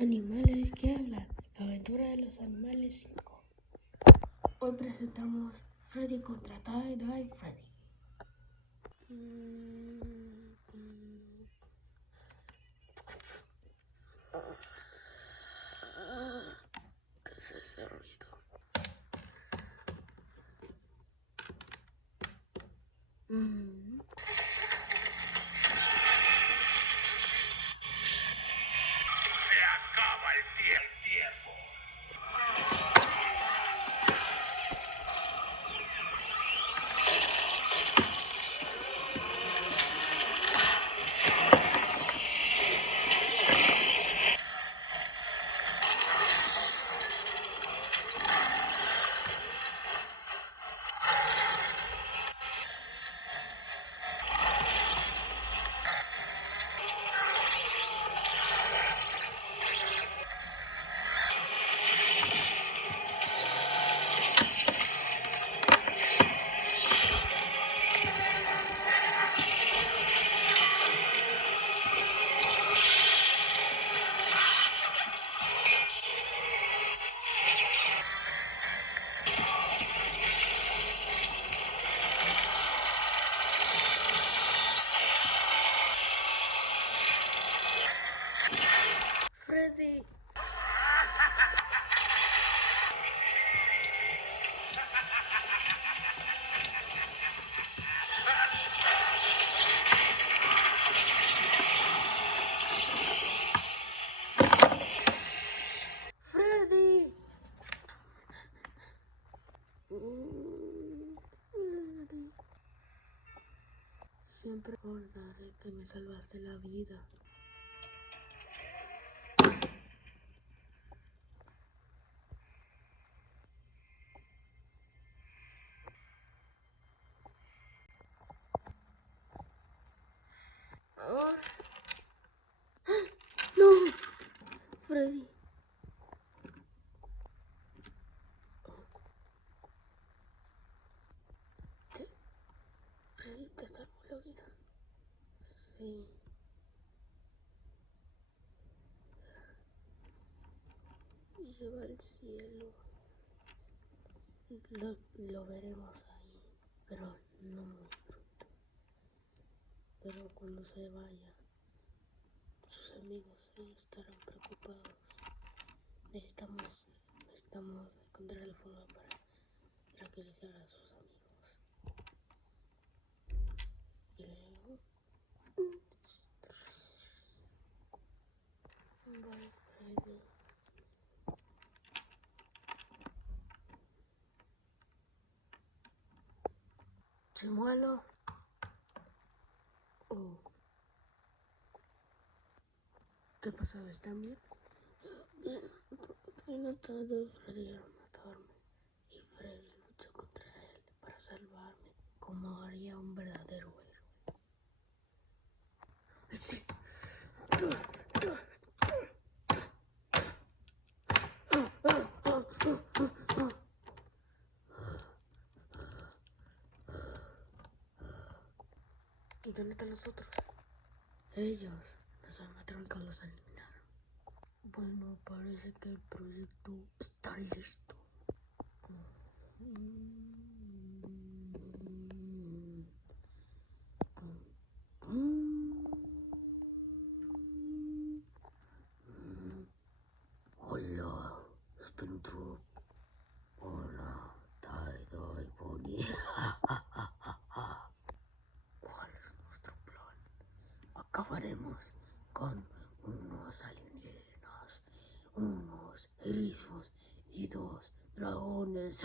Animales que hablan, la aventura de los animales 5. Hoy presentamos Freddy contra Die Freddy. ¿Qué es ese ruido? Se acaba el tiempo. Freddy. Freddy. Siempre recordaré que me salvaste la vida. No, Freddy. Freddy te salvó la vida. Sí. Y se va al cielo. Lo veremos ahí, pero no muy pronto. Pero cuando se vaya, sus amigos estarán preocupados. Necesitamos encontrar la forma para tranquilizar a sus amigos. Y luego... Bye, Freddy. Chimuelo. ¿Qué pasó? ¿Están bien? He notado Freddy a matarme y Freddy luchó contra él para salvarme, como haría un verdadero héroe. Sí. ¿Y dónde están los otros? Ellos nos mataron cuando los eliminaron. Bueno, parece que el proyecto está listo. Hola, Spindrup. Hola, Die Bonnie. ¿Cuál es nuestro plan? Acabaremos con unos alienígenas, unos erizos y 2 dragones.